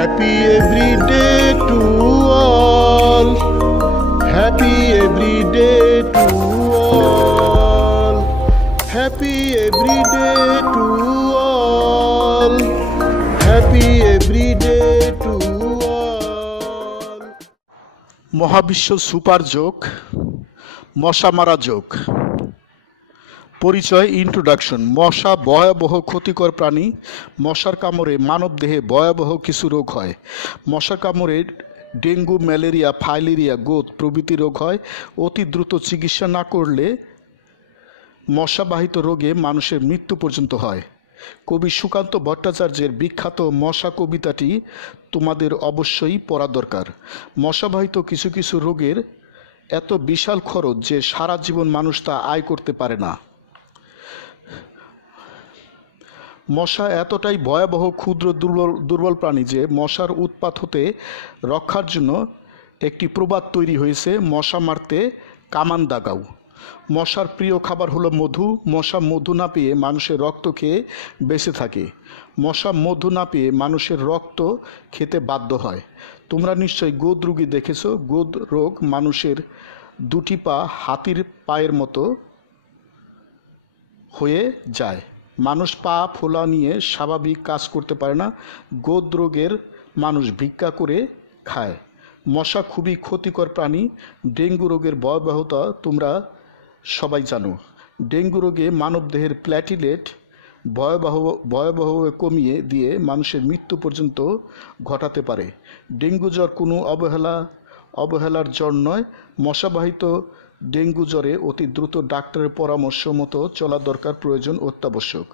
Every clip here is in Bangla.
Happy every day to all. Happy every day to all. Happy every day to all. Happy every day to all. মহাবিশ্ব সুপার জোক, মশা মারা জোক। পরিচয়, ইন্ট্রোডাকশন। মশা ভয়াবহ ক্ষতিকর প্রাণী। মশার কামড়ে মানবদেহে ভয়াবহ কিছু রোগ হয়। মশার কামড়ে ডেঙ্গু, ম্যালেরিয়া, ফাইলেরিয়া, গোঁদ প্রভৃতি রোগ হয়। অতি দ্রুত চিকিৎসা না করলে মশাবাহিত রোগে মানুষের মৃত্যু পর্যন্ত হয়। কবি সুকান্ত ভট্টাচার্যের বিখ্যাত মশা কবিতাটি তোমাদের অবশ্যই পড়া দরকার। মশাবাহিত কিছু কিছু রোগের এত বিশাল খরচ যে সারা জীবন মানুষ তা আয় করতে পারে না। মশা এতটাই ভয়াবহ, ক্ষুদ্র, দুর্বল প্রাণী যে মশার উৎপাত হতে রক্ষার জন্য একটি প্রবাদ তৈরি হয়েছে, মশা মারতে কামান দাগাও। মশার প্রিয় খাবার হলো মধু। মশা মধু না পেয়ে মানুষের রক্ত খেয়ে বেঁচে থাকে। মশা মধু না পেয়ে মানুষের রক্ত খেতে বাধ্য হয়। তোমরা নিশ্চয়ই গোঁদ রোগী দেখেছো। গোঁদ রোগ মানুষের দুটি পা হাতির পায়ের মতো হয়ে যায়। মানুষ পা ফোলা নিয়ে স্বাভাবিক কাজ করতে পারে না। গোঁদ রোগের মানুষ ভিক্ষা করে খায়। মশা খুবই ক্ষতিকর প্রাণী। ডেঙ্গু রোগের ভয়াবহতা তোমরা সবাই জানো। ডেঙ্গু রোগে মানবদেহের প্ল্যাটিলেট ভয়াবহভাবে কমিয়ে দিয়ে মানুষের মৃত্যু পর্যন্ত ঘটাতে পারে। ডেঙ্গু জ্বর কোনো অবহেলার জ্বর নয়। মশাবাহিত ডেঙ্গু জ্বরে অতি দ্রুত ডাক্তারের পরামর্শ মতো চলা দরকার, প্রয়োজন, অত্যাবশ্যক।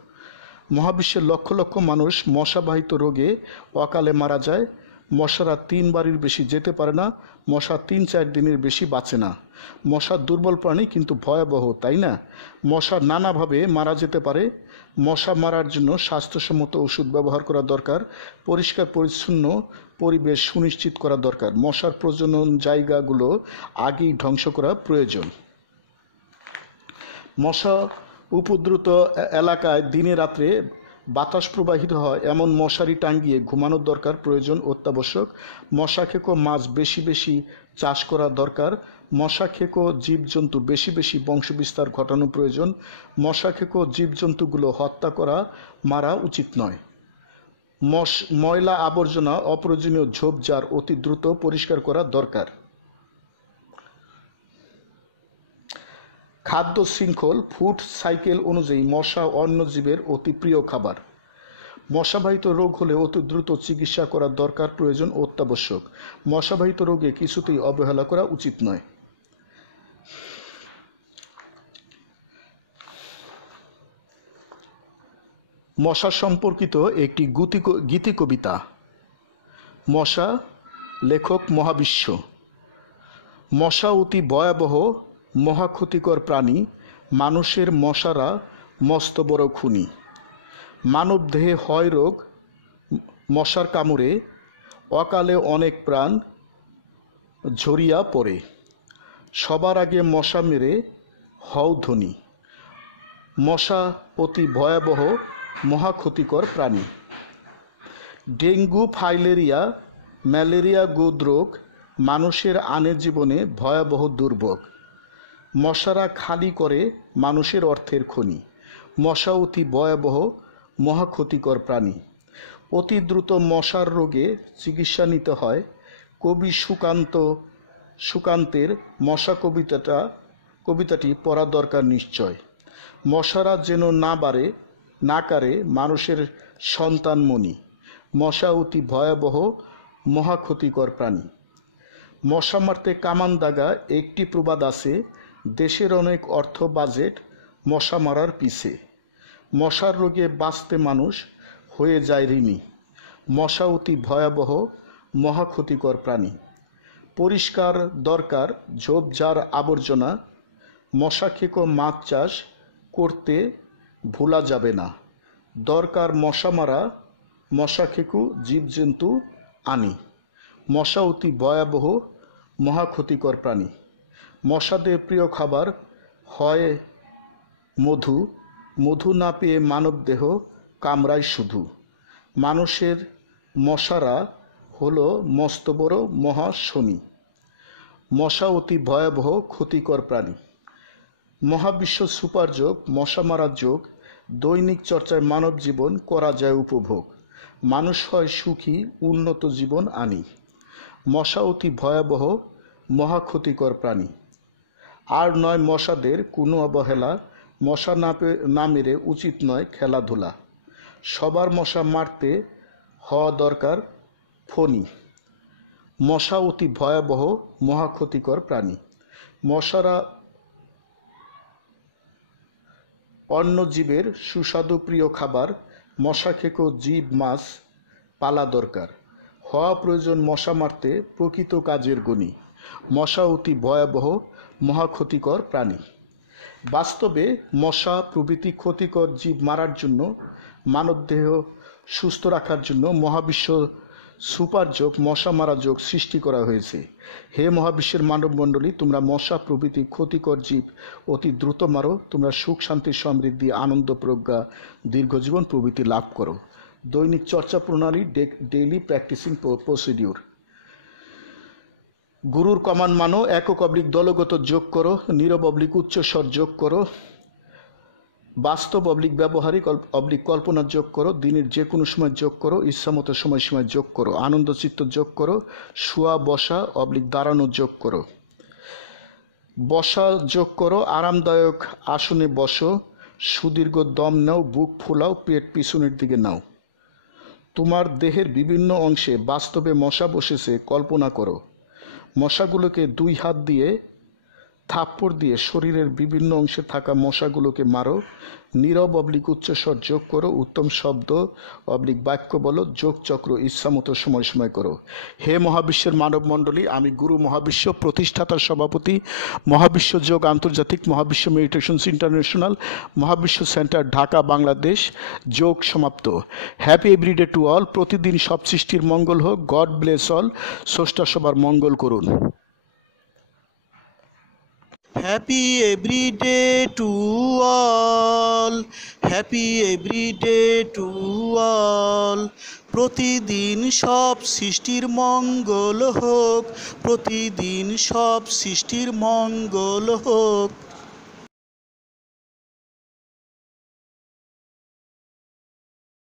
মহাবিশ্বের লক্ষ লক্ষ মানুষ মশাবাহিত রোগে অকালে মারা যায়। মশারা 3 বাড়ির বেশি যেতে পারে না। মশা 3-4 দিনের বেশি বাঁচে না। মশা দুর্বল প্রাণী কিন্তু ভয়াবহ, তাই না? মশা নানাভাবে মারা যেতে পারে। মশা মারার জন্য স্বাস্থ্যসম্মত ওষুধ ব্যবহার করা দরকার। পরিষ্কার পরিচ্ছন্ন পরিবেশ সুনিশ্চিত করা দরকার। মশার প্রজনন জায়গাগুলো আগেই ধ্বংস করা প্রয়োজন। মশা উপদ্রুত এলাকায় দিনে রাত্রে বাতাস প্রবাহিত হয় এমন মশারি টাঙ্গিয়ে ঘুমানোর দরকার, প্রয়োজন, অত্যাবশ্যক। মশা খেকো মাছ বেশি বেশি চাষ করা দরকার। মশা খেকো জীবজন্তু বেশি বেশি বংশবিস্তার ঘটানো প্রয়োজন। মশা খেকো জীবজন্তুগুলো হত্যা করা, মারা উচিত নয়। ময়লা আবর্জনা, অপ্রয়োজনীয় ঝোপঝাড় অতি দ্রুত পরিষ্কার করা দরকার। খাদ্য শৃঙ্খল, ফুড সাইকেল অনুযায়ী মশা অন্য জীবের অতি প্রিয় খাবার। মশাবাহিত রোগ হলে অতি দ্রুত চিকিৎসা করা দরকার, প্রয়োজন, অত্যাবশ্যক। মশাবাহিত রোগে কিছুতেই অবহেলা করা উচিত নয়। মশা সম্পর্কিত একটি গীতি কবিতা। মশা, লেখক মহাবিশ্ব। মশা অতি ভয়াবহ মহাক্ষতিকর প্রাণী। মানুষের মশারা মস্ত বড় খুনি। মানব দেহে হয় রোগ মশার কামড়ে। অকালে অনেক প্রাণ ঝরিয়া পড়ে। সবার আগে মশা মেরে হও ধনী। মশা অতি ভয়াবহ মহাক্ষতিকর প্রাণী। ডেঙ্গু, ফাইলেরিয়া, ম্যালেরিয়া, গোঁদ রোগ মানুষের আনে জীবনে ভয়াবহ দুর্ভোগ। মশারা খালি করে মানুষের অর্থের খনি। মশা অতি ভয়াবহ মহাক্ষতিকর প্রাণী। অতি দ্রুত মশার রোগে চিকিৎসা নিতে হয়। কবি সুকান্তের মশা কবিতাটি পড়া দরকার নিশ্চয়। মশারা যেন না কারে মানুষের সন্তান মনি। মশা অতি ভয়াবহ মহাক্ষতিকর প্রাণী। মশা মারতে কামান দাগা একটি প্রবাদ আছে। দেশের অনেক অর্থ বাজেট মশা মারার পিছে। মশার রোগে বাঁচতে মানুষ হয়ে যায় ঋণী। মশা অতি ভয়াবহ মহাক্ষতিকর প্রাণী। পরিষ্কার দরকার ঝোপঝাড় আবর্জনা। মশা খেকো মাছ চাষ করতে ভোলা যাবে না। দরকার মশা মারা, মশা খেকো জীবজন্তু আনি। মশা অতি ভয়াবহ মহাক্ষতিকর প্রাণী। মশাদের প্রিয় খাবার হয় মধু। মধু না পেয়ে মানবদেহ কামড়ায় শুধু। মানুষের মশারা হলো মস্ত বড় মহা শনি। মশা অতি ভয়াবহ ক্ষতিকর প্রাণী। মহাবিশ্ব সুপার যোগ, মশা মারার যোগ। দৈনিক চর্চায় মানব জীবন করা যায় উপভোগ। মানুষ হয় সুখী, উন্নত জীবন আনি। মশা অতি ভয়াবহ মহা ক্ষতিকর প্রাণী। আর নয় মশাদের কোনো অবহেলা, মশা না মেরে উচিত নয় খেলাধুলা। সবার মশা মারতে হওয়া দরকার ফণী। মশা অতি ভয়াবহ মহা ক্ষতিকর প্রাণী। মশারা অন্য জীবের সুস্বাদু প্রিয় খাবার। মশা খেকো জীব মাছ পালা দরকার। হওয়া প্রয়োজন মশা মারতে প্রকৃত কাজের গুণী। মশা অতি ভয়াবহ মহা ক্ষতিকর প্রাণী। বাস্তবে মশা প্রভৃতি ক্ষতিকর জীব মারার জন্য, মানবদেহ সুস্থ রাখার জন্য মহাবিশ্ব সুপার যোগ, মশা মারা যোগ সৃষ্টি করা হয়েছে। হে মহাবিশ্বের মানবমণ্ডলী, তোমরা মশা প্রভৃতি ক্ষতিকর জীব অতি দ্রুত মারো। তোমরা সুখ, শান্তি, সমৃদ্ধি, আনন্দ, প্রজ্ঞা, দীর্ঘজীবন প্রভৃতি লাভ করো। দৈনিক চর্চা প্রণালী, ডেইলি প্র্যাকটিসিং প্রসিডিউর। গুরুর কমান্ড মানো। একক অবলিক দলগত যোগ করো। নীরব অবলিক উচ্চস্বর যোগ করো। বাস্তব অবলিক ব্যবহারিক অবলিক কল্পনা যোগ করো। দিনের যে কোনো সময় যোগ করো। ইচ্ছামতো সময়সীমায় যোগ করো। আনন্দ চিত্ত যোগ করো। শোয়া বসা অবলিক দাঁড়ানো যোগ করো। বসা যোগ করো। আরামদায়ক আসনে বসো। সুদীর্ঘ দম নাও। বুক ফোলাও। পেট পিছনের দিকে নাও। তোমার দেহের বিভিন্ন অংশে বাস্তবে মশা বসেছে কল্পনা করো। মশাগুলোকে 2 হাত দিয়ে থাপ্পড় দিয়ে শরীরের বিভিন্ন অংশে থাকা মশাগুলোকে মারো। নীরব অবলিক উচ্চস্বর যোগ করো। উত্তম শব্দ অবলিক বাক্য বলো। যোগ চক্র ইচ্ছামতো সময় করো। হে মহাবিশ্বের মানব মণ্ডলী, আমি গুরু মহাবিশ্ব প্রতিষ্ঠাতার সভাপতি, মহাবিশ্ব যোগ আন্তর্জাতিক, Mahabishwa meditations international, Mahabishwa centre, Dhaka, Bangladesh. যোগ সমাপ্ত। Happy everyday to all. প্রতিদিন সব সৃষ্টির মঙ্গল হোক। God bless all. স্রষ্টা সবার মঙ্গল করুন। Happy every day to all, happy every day to all. প্রতিদিন সব সৃষ্টির মঙ্গল হোক, প্রতিদিন সব সৃষ্টির মঙ্গল হোক।